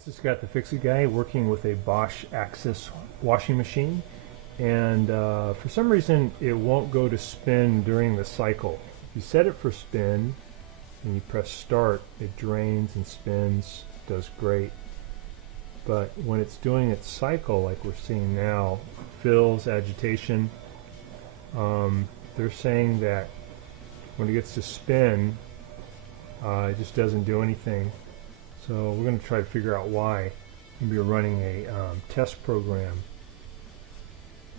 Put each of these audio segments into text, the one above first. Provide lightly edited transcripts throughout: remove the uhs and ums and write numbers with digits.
This is Scott the Fix-It Guy working with a Bosch Axis washing machine, and for some reason it won't go to spin during the cycle. If you set it for spin and you press start, it drains and spins, does great. But when it's doing its cycle like we're seeing now, fills, agitation, they're saying that when it gets to spin it just doesn't do anything. So we're going to try to figure out why. Maybe you're running a test program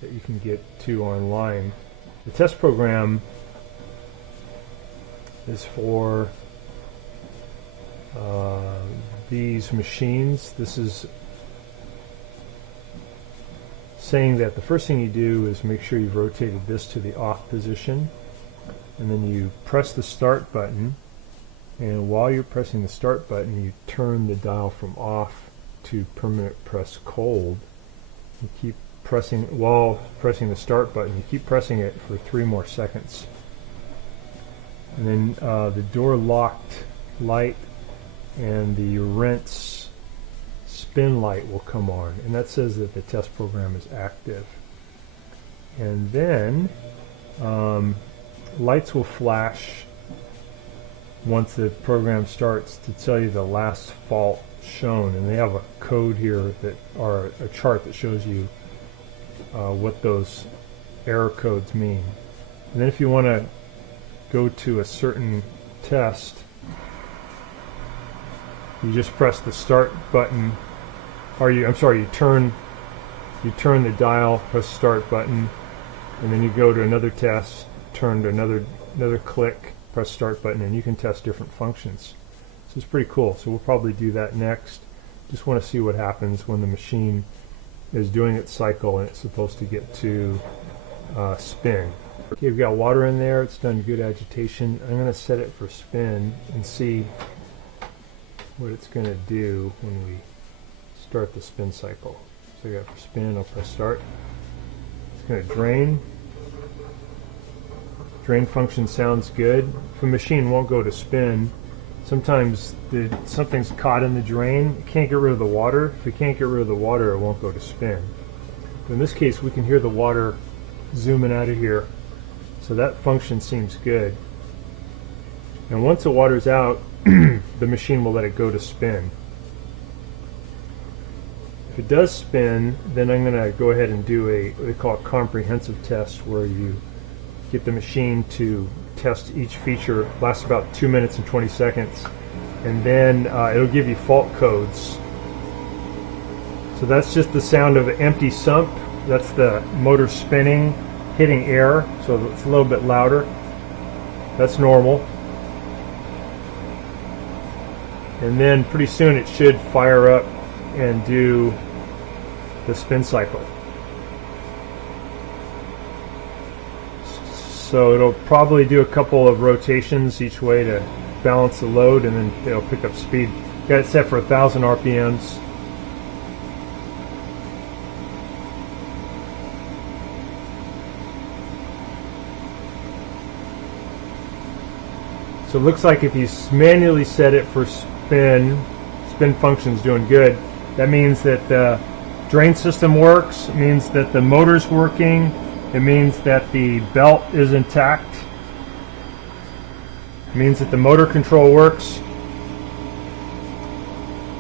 that you can get to online. The test program is for these machines. This is saying that the first thing you do is make sure you've rotated this to the off position, and then you press the start button. And while you're pressing the start button, you turn the dial from off to permanent press cold. You keep pressing, while pressing the start button, you keep pressing it for 3 more seconds. And then the door locked light and the rinse spin light will come on. And that says that the test program is active. And then lights will flash once the program starts to tell you the last fault shown, and they have a code here that, or a chart that shows you what those error codes mean. And then if you want to go to a certain test, you just press the start button, or you turn the dial, press start button, and then you go to another test, turn to another click, press start button, and you can test different functions. So it's pretty cool. So we'll probably do that next. Just want to see what happens when the machine is doing its cycle and it's supposed to get to spin. Okay, we've got water in there. It's done good agitation. I'm going to set it for spin and see what it's going to do when we start the spin cycle. So I got for spin, I'll press start. It's going to drain. Drain function sounds good. If a machine won't go to spin, sometimes something's caught in the drain. It can't get rid of the water. If it can't get rid of the water, it won't go to spin. But in this case, we can hear the water zooming out of here. So that function seems good. And once the water's out, the machine will let it go to spin. If it does spin, then I'm going to go ahead and do what they call a comprehensive test, where you get the machine to test each feature. Lasts about 2 minutes and 20 seconds, and then it'll give you fault codes. So that's just the sound of an empty sump. That's the motor spinning, hitting air, so it's a little bit louder. That's normal. And then pretty soon it should fire up and do the spin cycle. So it'll probably do a couple of rotations each way to balance the load, and then it'll pick up speed. Got it set for 1,000 RPMs. So it looks like if you manually set it for spin function's doing good. That means that the drain system works. It means that the motor's working. It means that the belt is intact. It means that the motor control works.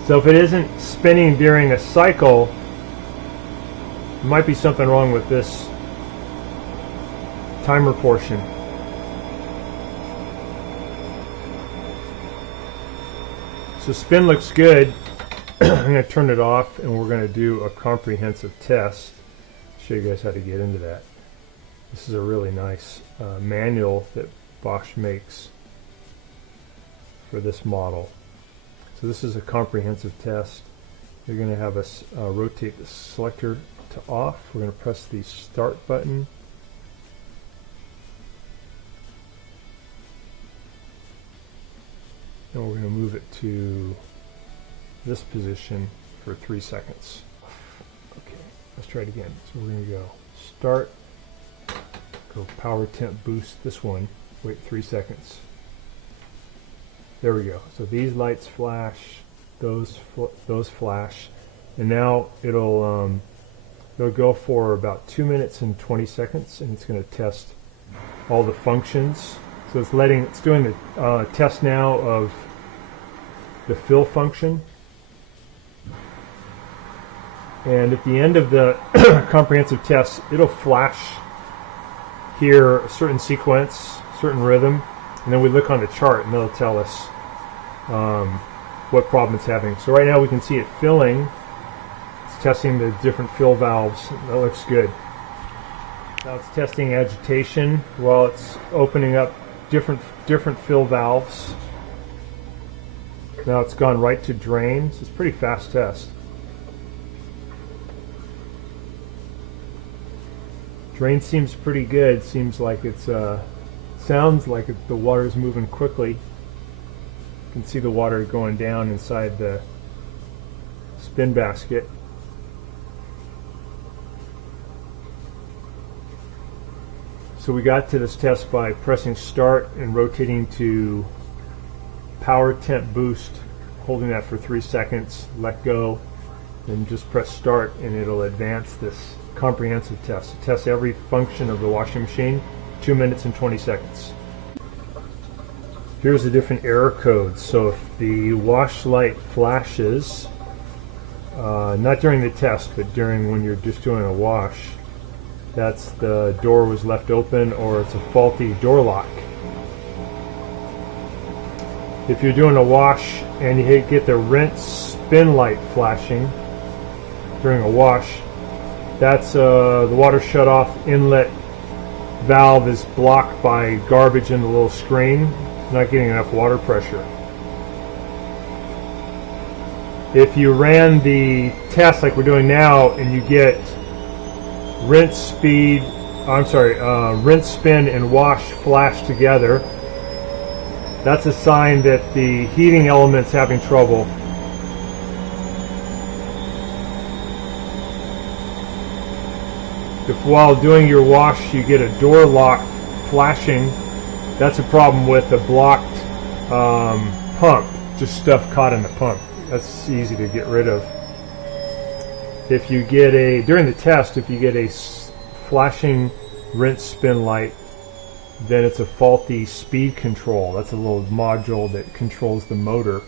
So if it isn't spinning during a cycle, there might be something wrong with this timer portion. So spin looks good. I'm going to turn it off, and we're going to do a comprehensive test. Show you guys how to get into that. This is a really nice manual that Bosch makes for this model. So this is a comprehensive test. You're going to have us rotate the selector to off. We're going to press the start button. And we're going to move it to this position for 3 seconds. Okay, let's try it again. So we're going to go start, go power temp boost this one, wait 3 seconds. There we go. So these lights flash, those flash, and now it'll go for about 2 minutes and 20 seconds, and it's going to test all the functions. So it's doing the test now of the fill function, and at the end of the comprehensive test, it'll flash here a certain sequence, certain rhythm, and then we look on the chart and it'll tell us what problem it's having. So right now we can see it filling. It's testing the different fill valves. That looks good. Now it's testing agitation while it's opening up different fill valves. Now it's gone right to drain. So it's a pretty fast test. Drain seems pretty good. Seems like it's sounds like the water is moving quickly. You can see the water going down inside the spin basket. So we got to this test by pressing start and rotating to power temp boost, holding that for 3 seconds, let go, then just press start and it'll advance this comprehensive test. It tests every function of the washing machine, 2 minutes and 20 seconds. Here's the different error codes. So if the wash light flashes, not during the test, but during when you're just doing a wash, that's the door was left open or it's a faulty door lock. If you're doing a wash and you get the rinse spin light flashing during a wash, that's the water shut off inlet valve is blocked by garbage in the little screen. It's not getting enough water pressure. If you ran the test like we're doing now and you get rinse spin and wash flash together, that's a sign that the heating element's having trouble. If while doing your wash you get a door lock flashing, that's a problem with a blocked pump, just stuff caught in the pump. That's easy to get rid of. If you get during the test, if you get a flashing rinse spin light, then it's a faulty speed control. That's a little module that controls the motor.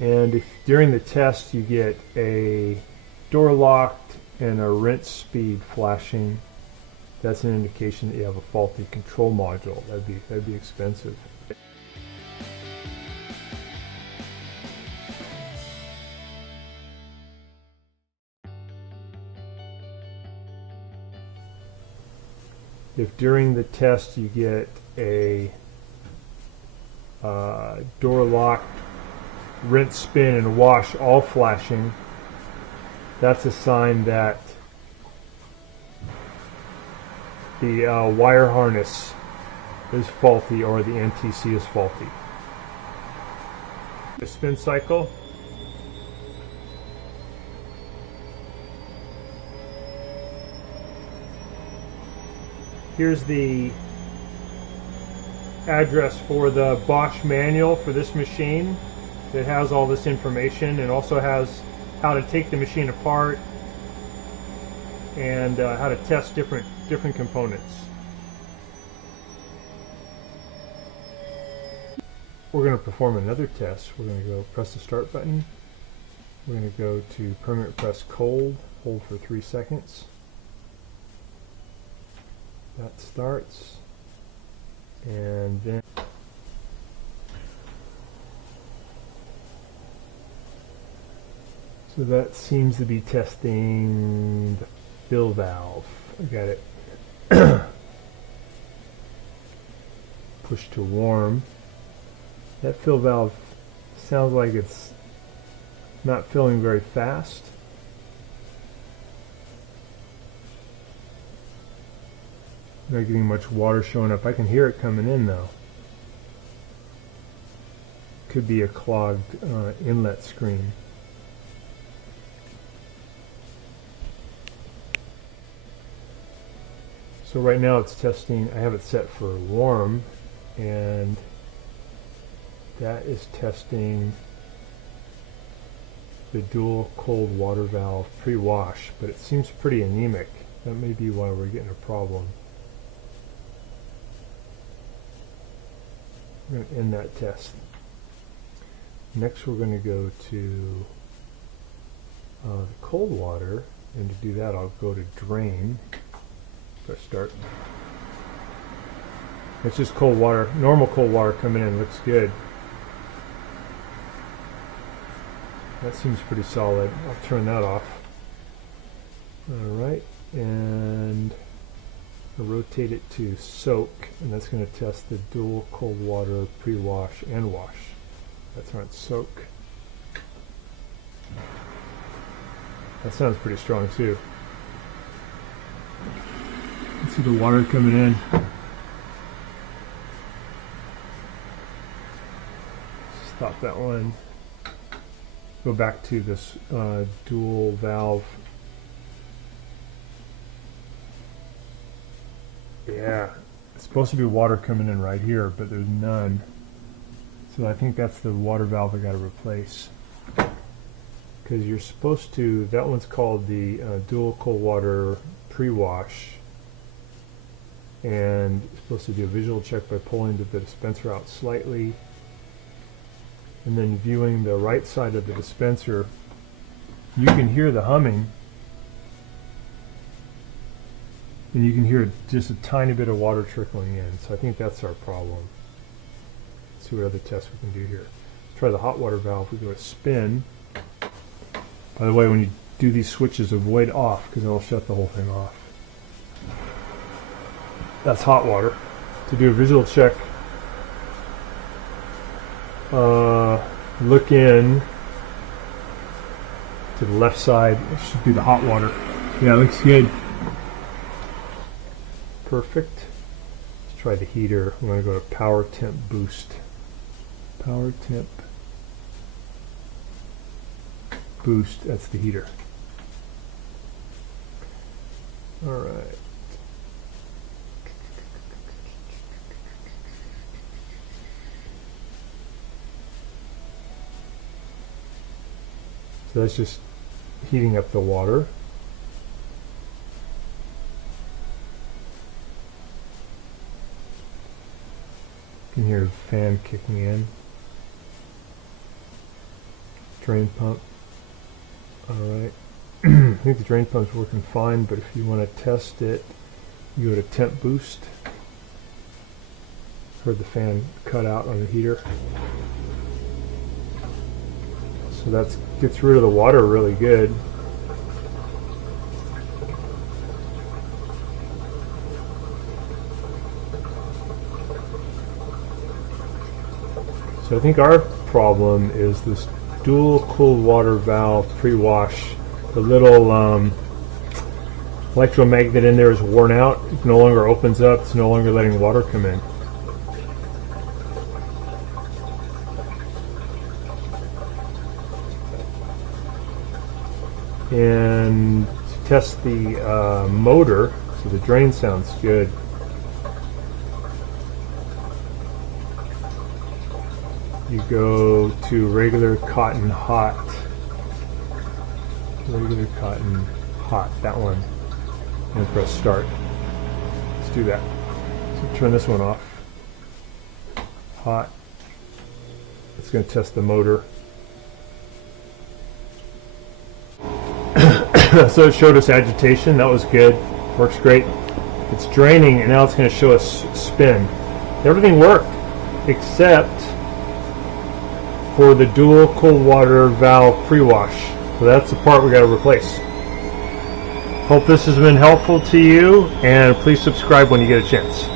And if during the test you get a door locked and a rinse speed flashing, that's an indication that you have a faulty control module. That'd be expensive. If during the test you get a door lock, rinse, spin, and wash all flashing, that's a sign that the wire harness is faulty or the NTC is faulty. The spin cycle. Here's the address for the Bosch manual for this machine. It has all this information and also has how to take the machine apart and how to test different components. We're going to perform another test. We're going to go press the start button. We're going to go to permanent press cold, hold for 3 seconds. That starts, and then so that seems to be testing the fill valve. I got it push to warm. That fill valve sounds like it's not filling very fast. Not getting much water showing up. I can hear it coming in though. Could be a clogged inlet screen. So right now it's testing. I have it set for warm, and That is testing the dual cold water valve pre-wash, but it seems pretty anemic. That may be why we're getting a problem. We're going to end that test. Next we're going to go to the cold water, and to do that I'll go to drain. Press start. It's just cold water, normal cold water coming in, looks good. That seems pretty solid. I'll turn that off. Alright, and I'll rotate it to soak, and that's going to test the dual cold water pre-wash and wash. That's on soak. That sounds pretty strong too. Let's see the water coming in. Stop that one. Go back to this dual valve. Yeah, it's supposed to be water coming in right here, but there's none. So I think that's the water valve I got to replace. Because you're supposed to, that one's called the dual cold water pre-wash. And you're supposed to do a visual check by pulling the dispenser out slightly. And then viewing the right side of the dispenser, you can hear the humming. And you can hear just a tiny bit of water trickling in. So I think that's our problem. Let's see what other tests we can do here. Try the hot water valve. We go to spin. By the way, when you do these switches, avoid off because it'll shut the whole thing off. That's hot water. To do a visual check, look in to the left side. It should be the hot water. Yeah, it looks good. Perfect. Let's try the heater. I'm going to go to power temp boost. Power temp boost. That's the heater. All right. So that's just heating up the water. You can hear the fan kicking in. Drain pump. Alright. I think the drain pump's working fine, but if you want to test it, you go to temp boost. Heard the fan cut out on the heater. So that gets rid of the water really good. So I think our problem is this dual cold water valve pre-wash. The little electromagnet in there is worn out. It no longer opens up. It's no longer letting water come in. And to test the motor, so the drain sounds good. You go to regular cotton hot. Regular cotton hot, that one. And press start. Let's do that. So turn this one off. Hot. It's going to test the motor. So it showed us agitation. That was good. Works great. It's draining, and now it's going to show us spin. Everything worked except for the dual cold water valve pre-wash. So that's the part we got to replace. Hope this has been helpful to you, and please subscribe when you get a chance.